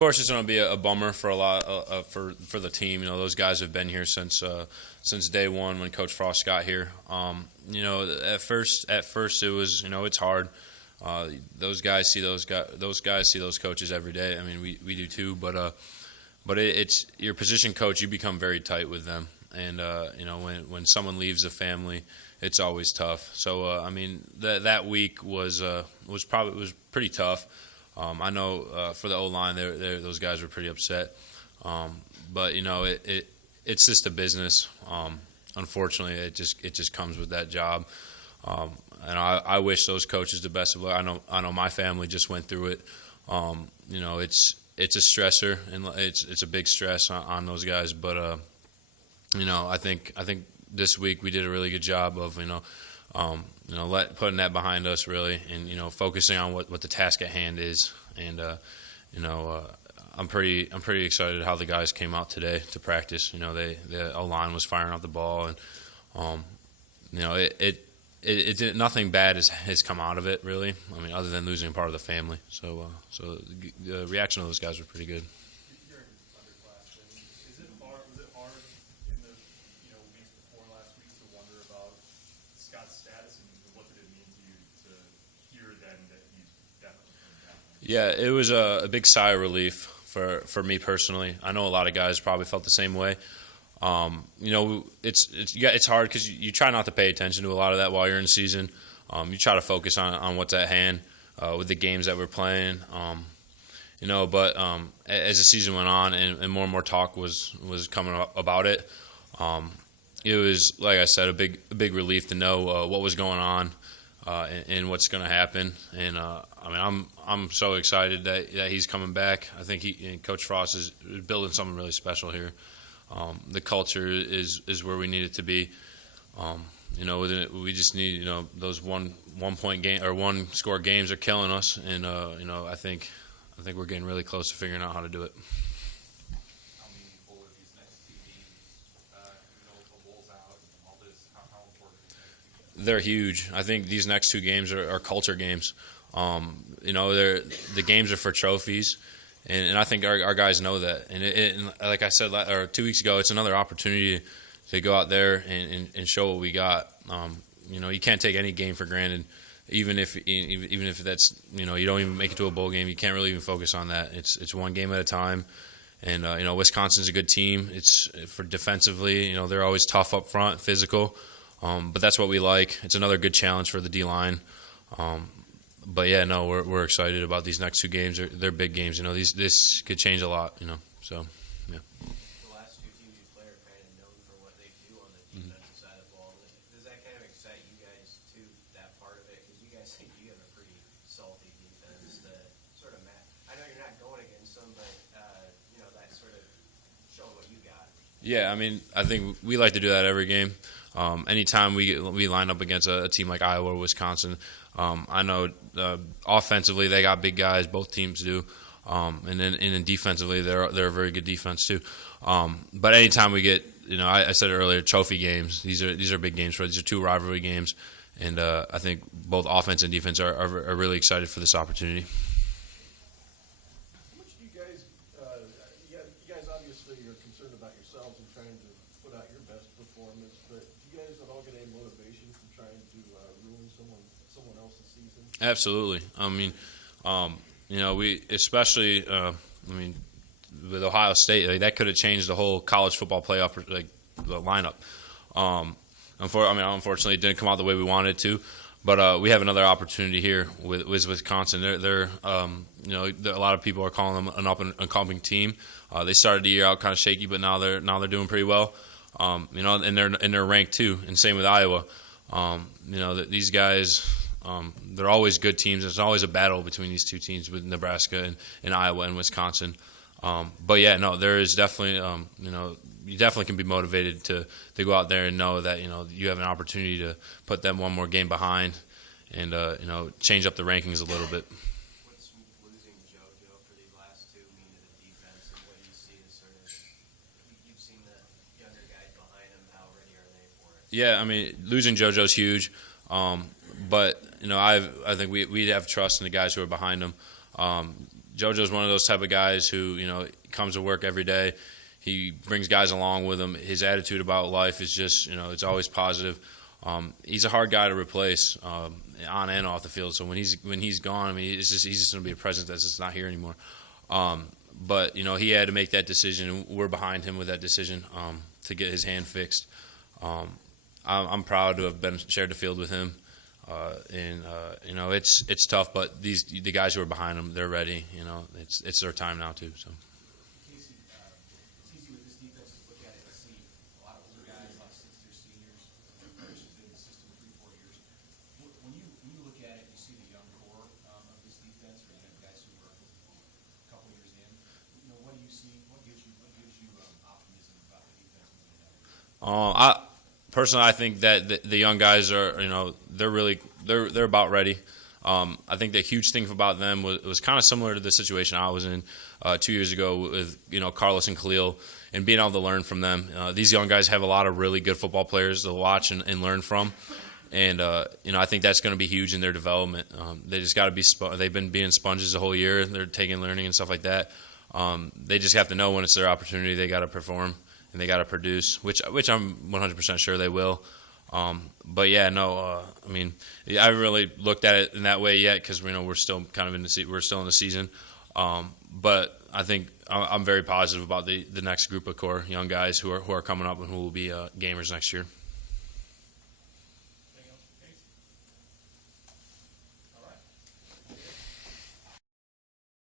Of course, it's going to be a bummer for a lot for the team. Those guys have been here since day one when Coach Frost got here. At first it was it's hard. Those guys see those guys see those coaches every day. I mean, we do too. But it's your position coach. You become very tight with them, and when someone leaves the family, it's always tough. So that week was pretty tough. I know for the O-line, those guys were pretty upset. But it's just a business. Unfortunately, it just comes with that job. And I wish those coaches the best of luck. I know my family just went through it. It's a stressor, and it's a big stress on those guys. But I think this week we did a really good job of putting that behind us really, and focusing on what the task at hand is. And I'm pretty excited how the guys came out today to practice. The O-line was firing out the ball, and nothing bad has come out of it really. I mean, other than losing part of the family. So the reaction of those guys were pretty good. You're underclassmen. Was it hard in the weeks before last week to wonder about Scott's status, and what did it mean to you to hear then that he's definitely coming back? Yeah, it was a big sigh of relief for me personally. I know a lot of guys probably felt the same way. It's hard because you try not to pay attention to a lot of that while you're in season. You try to focus on what's at hand with the games that we're playing. But as the season went on and more talk was coming up about it, it was, like I said, a big relief to know what was going on and what's going to happen. And I'm so excited that he's coming back. I think Coach Frost is building something really special here. The culture is where we need it to be. We just need those one point game or one score games are killing us, and I think we're getting really close to figuring out how to do it. How meaningful are these next two games? The Bulls out and all this. How important are these next 2 games? They're huge. I think these next 2 games are culture games. The games are for trophies. And I think our guys know that. And like I said 2 weeks ago, it's another opportunity to go out there and show what we got. You can't take any game for granted, even if that's you don't even make it to a bowl game. You can't really even focus on that. It's one game at a time. And Wisconsin's a good team. It's for defensively. They're always tough up front, physical. But that's what we like. It's another good challenge for the D-line. But yeah, no, we're excited about these next 2 games. They're big games. This could change a lot. So yeah. The last 2 teams you play are kind of known for what they do on the defensive side of the ball. Does that kind of excite you guys to that part of it? Because you guys think you have a pretty salty defense to sort of match. I know you're not going against them, but that sort of showing what you got. Yeah, I think we like to do that every game. Anytime we line up against a team like Iowa or Wisconsin, I know offensively they got big guys. Both teams do, and then defensively they're a very good defense too. But anytime we get, I said earlier, trophy games. These are big games for us. These are 2 rivalry games, and I think both offense and defense are really excited for this opportunity. How much do you guys? You guys obviously are concerned about yourselves and trying to put out your best performance, but do you guys at all get any motivation from trying to ruin someone else's season? Absolutely. We especially, with Ohio State, that could have changed the whole college football playoff, the lineup. Unfortunately, it didn't come out the way we wanted it to. But we have another opportunity here with Wisconsin. They're a lot of people are calling them an up and coming team. They started the year out kind of shaky, but now they're doing pretty well. And they're ranked too, and same with Iowa. These guys. They're always good teams. There's always a battle between these 2 teams with Nebraska and Iowa and Wisconsin. But yeah, no, there is definitely, you definitely can be motivated to go out there and know that, you have an opportunity to put them one more game behind and, change up the rankings a little bit. What's losing JoJo for these last 2 mean to the defense, and what do you see as sort of, you've seen the younger guys behind him, how ready are they for it? Yeah, losing JoJo's huge. But I think we have trust in the guys who are behind him. JoJo's one of those type of guys who, comes to work every day. He brings guys along with him. His attitude about life is just, it's always positive. He's a hard guy to replace on and off the field. So when he's gone, he's just going to be a presence that's just not here anymore. But he had to make that decision, and we're behind him with that decision to get his hand fixed. I'm proud to have shared the field with him. It's tough, but the guys who are behind him, they're ready. It's their time now too. So. Casey, it's easy with this defense to look at it and see a lot of older guys, a lot of sixth-year seniors, who's been in the system 3-4 years. When you look at it, you see the young core of this defense, or you have guys who are a couple years in. What do you see? What gives you optimism about the defense moving ahead? Personally, I think that the young guys are, they're about ready. I think the huge thing about them was kind of similar to the situation I was in 2 years ago with, Carlos and Khalil, and being able to learn from them. These young guys have a lot of really good football players to watch and learn from. And, I think that's going to be huge in their development. They just got to be they've been being sponges the whole year. They're taking learning and stuff like that. They just have to know when it's their opportunity, they got to perform. And they got to produce, which I'm 100% sure they will. But yeah, no, I haven't really looked at it in that way yet because we're still kind of in the season. But I think I'm very positive about the next group of core young guys who are coming up and who will be gamers next year.